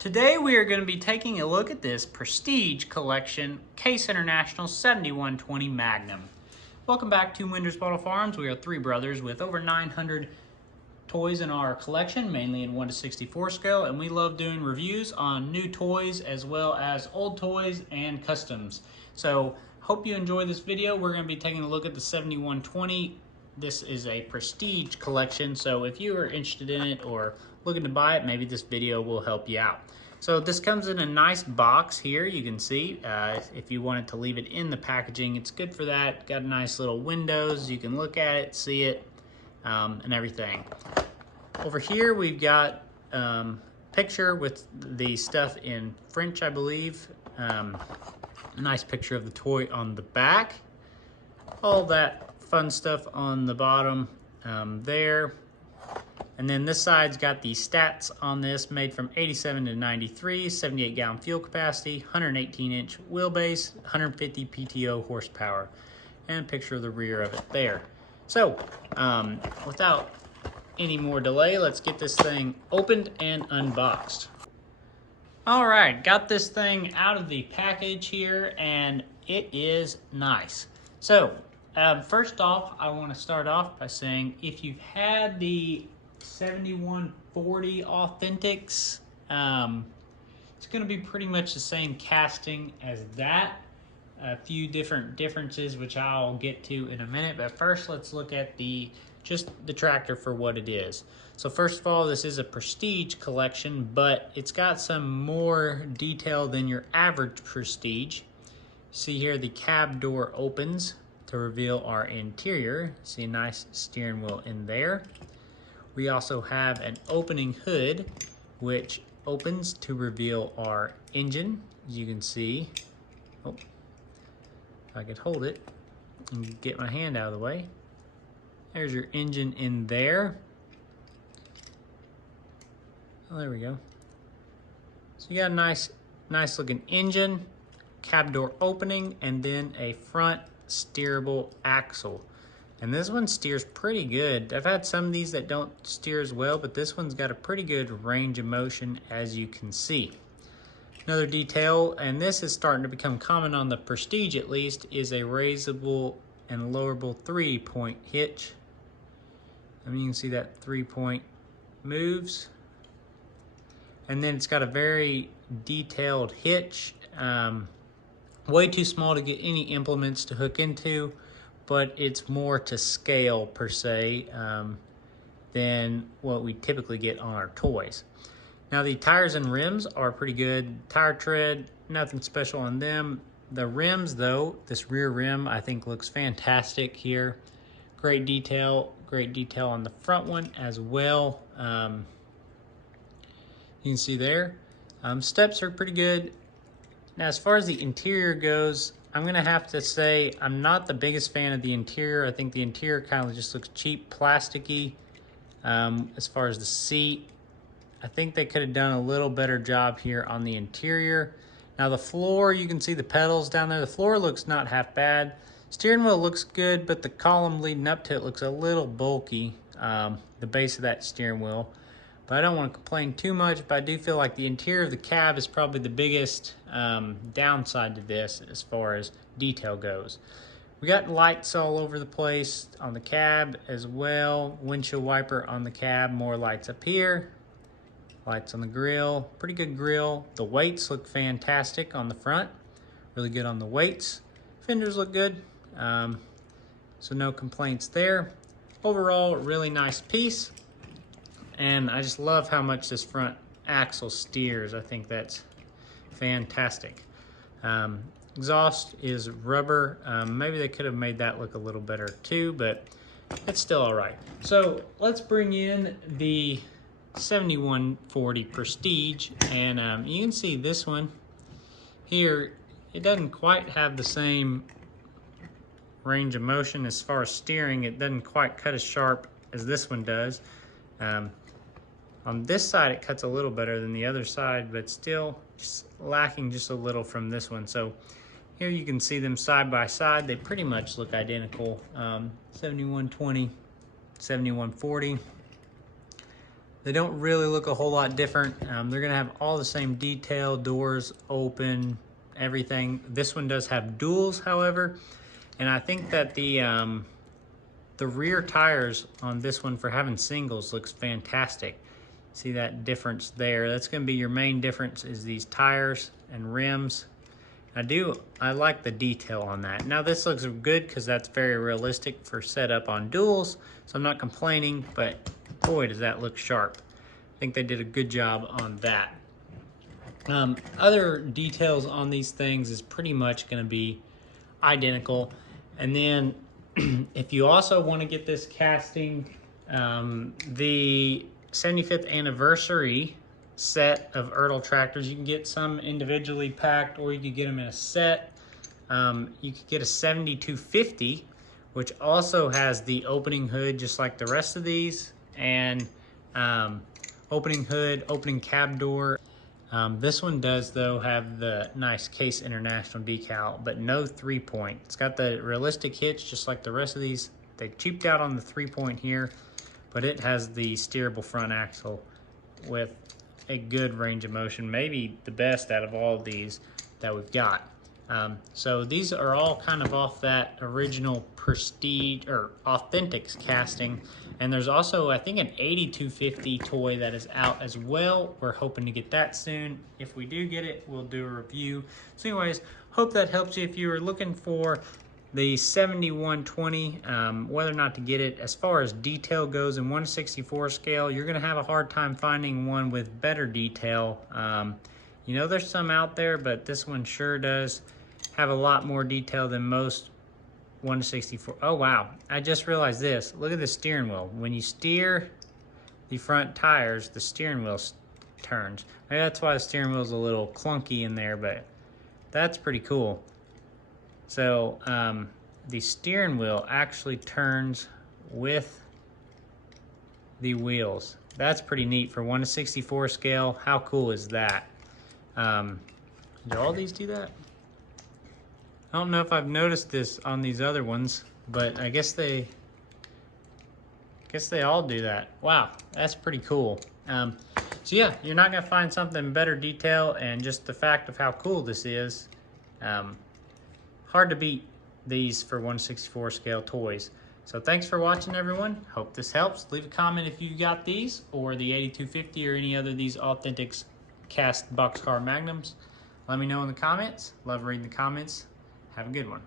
Today we are going to be taking a look at this Prestige Collection Case International 7120 Magnum. Welcome back to Winders Bottle Farms. We are three brothers with over 900 toys in our collection, mainly in 1 to 64 scale, and we love doing reviews on new toys as well as old toys and customs. So hope you enjoy this video. We're going to be taking a look at the 7120. This is a Prestige collection, so if you are interested in it or looking to buy it, maybe this video will help you out. So this comes in a nice box here, you can see. If you wanted to leave it in the packaging, it's good for that. Got nice little windows, you can look at it, see it, and everything. Over here we've got a picture with the stuff in French, I believe. A nice picture of the toy on the back. All that fun stuff on the bottom there. And then this side's got the stats on this, made from 87 to 93, 78 gallon fuel capacity, 118 inch wheelbase, 150 PTO horsepower, and a picture of the rear of it there. So without any more delay, let's get this thing opened and unboxed. All right, got this thing out of the package here, and it is nice. So first off, I want to start off by saying if you've had the 7140 Authentics, it's going to be pretty much the same casting as that. A few different differences which I'll get to in a minute, but first let's look at just the tractor for what it is. So first of all, this is a Prestige collection, but it's got some more detail than your average Prestige. See here, the cab door opens to reveal our interior. See a nice steering wheel in there. We also have an opening hood, which opens to reveal our engine. As you can see, oh, if I could hold it and get my hand out of the way. There's your engine in there. Oh, there we go. So you got a nice looking engine, cab door opening, and then a front steerable axle. And this one steers pretty good. I've had some of these that don't steer as well, but this one's got a pretty good range of motion, as you can see. Another detail, and this is starting to become common on the Prestige at least, is a raisable and lowerable 3-point hitch. I mean, you can see that 3-point moves. And then it's got a very detailed hitch. Way too small to get any implements to hook into, but it's more to scale per se than what we typically get on our toys. Now the tires and rims are pretty good. Tire tread, nothing special on them. The rims though, this rear rim I think looks fantastic here. Great detail on the front one as well. You can see there. Steps are pretty good. Now as far as the interior goes, I'm gonna have to say I'm not the biggest fan of the interior. I think the interior kind of just looks cheap, plasticky. As far as the seat, I think they could have done a little better job here on the interior. Now the floor, you can see the pedals down there. The floor looks not half bad. Steering wheel looks good, but the column leading up to it looks a little bulky, the base of that steering wheel. But I don't want to complain too much, but I do feel like the interior of the cab is probably the biggest downside to this as far as detail goes. We got lights all over the place on the cab as well. Windshield wiper on the cab, more lights up here. Lights on the grill, pretty good grill. The weights look fantastic on the front, really good on the weights. Fenders look good, so no complaints there. Overall, really nice piece. And I just love how much this front axle steers. I think that's fantastic. Exhaust is rubber. Maybe they could have made that look a little better too, but it's still all right. So let's bring in the 7140 Prestige, and you can see this one here, it doesn't quite have the same range of motion as far as steering. It doesn't quite cut as sharp as this one does. On this side it cuts a little better than the other side, but still just lacking just a little from this one. So here you can see them side by side. They pretty much look identical. 7120, 7140. They don't really look a whole lot different. They're gonna have all the same detail, doors open, everything. This one does have duals, however, and I think that the rear tires on this one for having singles looks fantastic. See that difference there? That's gonna be your main difference, is these tires and rims. I like the detail on that. Now this looks good because that's very realistic for setup on duals, so I'm not complaining, but boy, does that look sharp. I think they did a good job on that. Other details on these things is pretty much gonna be identical. And then if you also want to get this casting, the 75th anniversary set of Ertl tractors, you can get some individually packed, or you could get them in a set. You could get a 7250, which also has the opening hood just like the rest of these, and opening hood, opening cab door. This one does though have the nice Case International decal, but no 3-point. It's got the realistic hitch just like the rest of these. They cheaped out on the 3-point here, but it has the steerable front axle with a good range of motion, maybe the best out of all of these that we've got. So these are all kind of off that original Prestige or Authentics casting. And there's also, I think, an 8250 toy that is out as well. We're hoping to get that soon. If we do get it, we'll do a review. So anyways, hope that helps you if you were looking for the 7120, whether or not to get it. As far as detail goes in 1/64 scale, you're gonna have a hard time finding one with better detail. You know, there's some out there, but this one sure does have a lot more detail than most 1/64. Oh wow, I just realized this. Look at the steering wheel. When you steer the front tires, the steering wheel turns. Maybe that's why the steering wheel's a little clunky in there, but that's pretty cool. So the steering wheel actually turns with the wheels. That's pretty neat for 1/64 scale. How cool is that? Do all these do that? I don't know if I've noticed this on these other ones, but I guess they all do that. Wow, that's pretty cool. So yeah, you're not gonna find something better detail, and just the fact of how cool this is, hard to beat these for 1/64 scale toys. So thanks for watching, everyone. Hope this helps. Leave a comment if you got these, or the 8250, or any other of these Authentics cast boxcar magnums. Let me know in the comments. Love reading the comments. Have a good one.